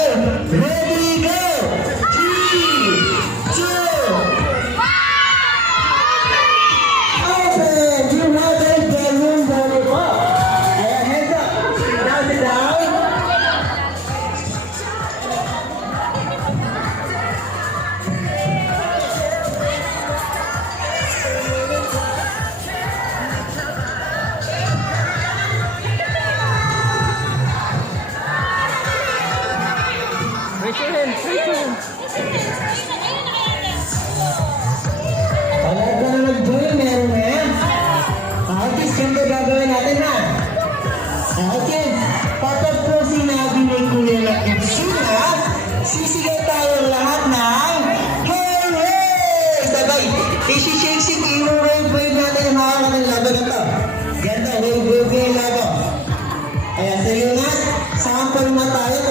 Ready, go! 3, 2, open! You have a balloon volleyball. Ayan, hands up. Now sit down. Raise your hands, raise your hands. Pag lahat ka na nag-join, meron na yan. Okay, siyempre gagawin natin ha. Okay.